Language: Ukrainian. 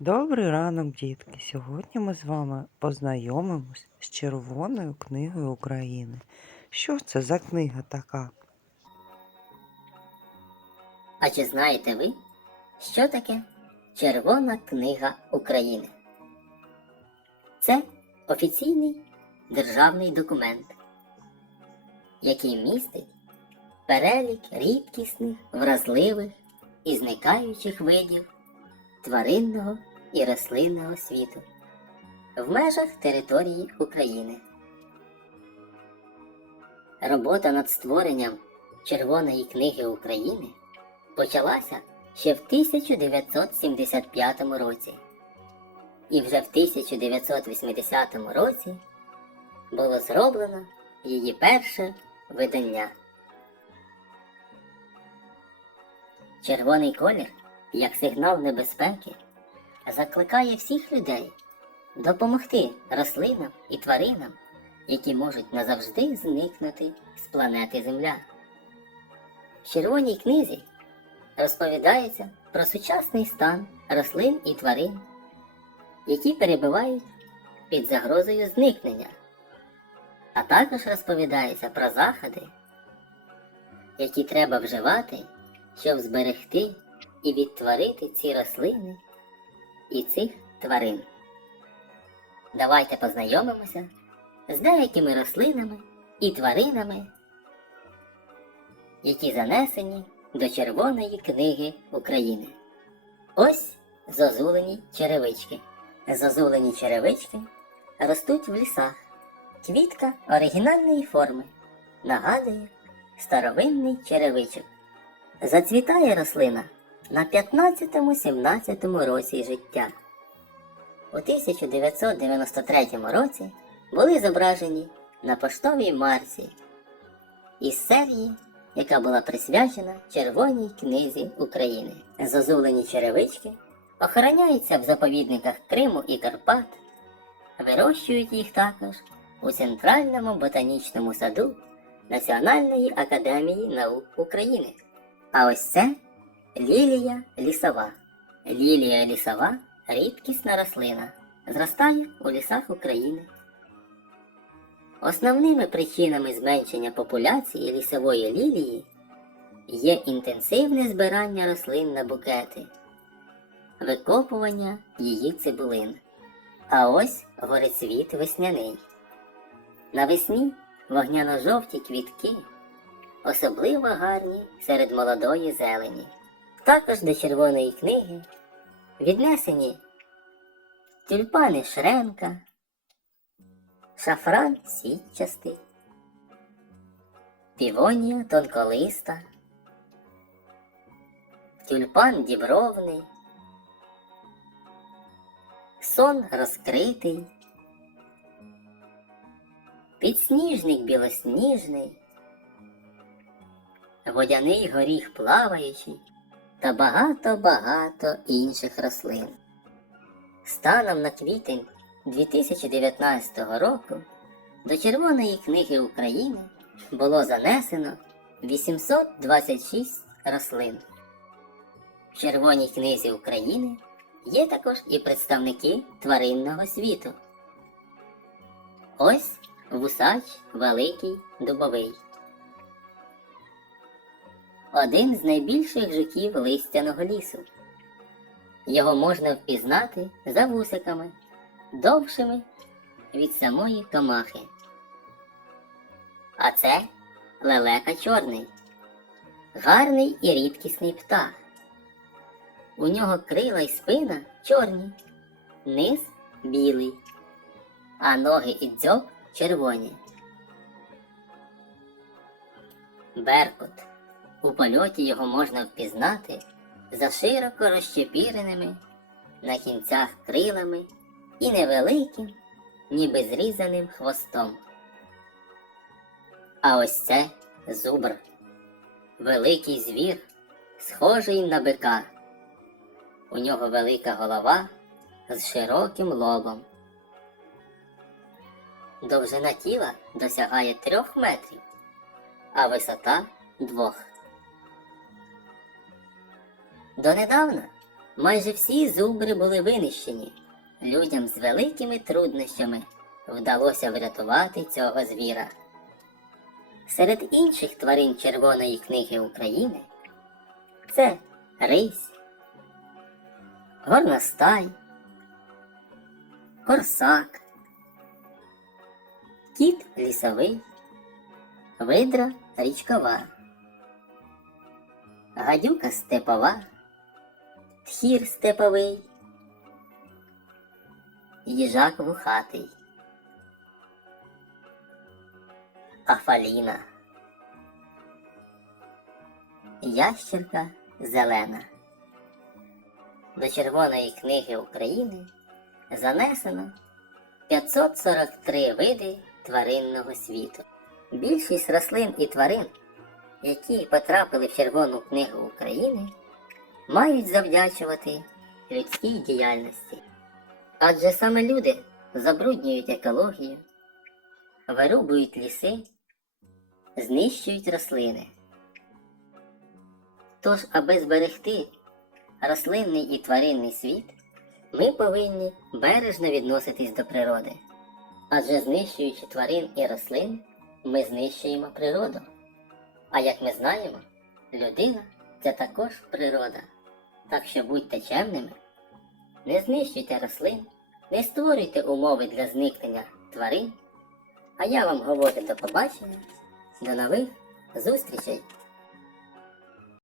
Добрий ранок, дітки! Сьогодні ми з вами познайомимось з Червоною книгою України. Що це за книга така? А чи знаєте ви, що таке Червона книга України? Це офіційний державний документ, який містить перелік рідкісних, вразливих і зникаючих видів тваринного і рослинного світу в межах території України. Робота над створенням Червоної книги України почалася ще в 1975 році. І вже в 1980 році було зроблено її перше видання. Червоний колір, як сигнал небезпеки, закликає всіх людей допомогти рослинам і тваринам, які можуть назавжди зникнути з планети Земля. В червоній книзі розповідається про сучасний стан рослин і тварин, які перебувають під загрозою зникнення, а також розповідається про заходи, які треба вживати, щоб зберегти і відтворити ці рослини і цих тварин. Давайте познайомимося з деякими рослинами і тваринами, які занесені до Червоної книги України. Ось зозулені черевички. Зозулені черевички ростуть в лісах. Квітка оригінальної форми нагадує старовинний черевичок. Зацвітає рослина на 15-17 році життя. У 1993 році були зображені на поштовій марці із серії, яка була присвячена Червоній книзі України. Зозулені черевички охороняються в заповідниках Криму і Карпат, вирощують їх також у Центральному ботанічному саду Національної академії наук України. А ось це лілія лісова. Лілія лісова рідкісна рослина. Зростає у лісах України. Основними причинами зменшення популяції лісової лілії є інтенсивне збирання рослин на букети, викопування її цибулин. А ось горецвіт весняний. Навесні вогняно-жовті квітки особливо гарні серед молодої зелені. Також до червоної книги. Віднесені тюльпани шренка, шафран сітчастий, півонія тонколиста, тюльпан дібровний, сон розкритий, підсніжник білосніжний, водяний горіх плаваючий та багато-багато інших рослин. Станом на квітень 2019 року до Червоної книги України було занесено 826 рослин. В Червоній книзі України є також і представники тваринного світу. Ось вусач великий дубовий. Один з найбільших жуків листяного лісу. Його можна впізнати за вусиками, довшими від самої комахи. А це лелека чорний, гарний і рідкісний птах. У нього крила й спина чорні, низ білий, а ноги і дзьоб червоні. Беркут. У польоті його можна впізнати за широко розчепіреними на кінцях крилами і невеликим, ніби зрізаним хвостом. А ось це зубр, великий звір, схожий на бика. У нього велика голова з широким лобом. Довжина тіла досягає трьох метрів, а висота двох. Донедавна Майже всі зубри були винищені. Людям з великими труднощами вдалося врятувати цього звіра. Серед інших тварин Червоної книги України це рись, горностай, корсак, кіт лісовий, видра річкова, гадюка степова, тхір степовий, їжак вухатий, афаліна, ящерка зелена. До Червоної книги України занесено 543 види тваринного світу. Більшість рослин і тварин, які потрапили в Червону книгу України, мають завдячувати людській діяльності. Адже саме люди забруднюють екологію, вирубують ліси, знищують рослини. Тож, аби зберегти рослинний і тваринний світ, ми повинні бережно відноситись до природи. Адже знищуючи тварин і рослин, ми знищуємо природу. А як ми знаємо, людина це також природа. Так що будьте чемними, не знищуйте рослин, не створюйте умови для зникнення тварин. А я вам говорю до побачення, до нових зустрічей!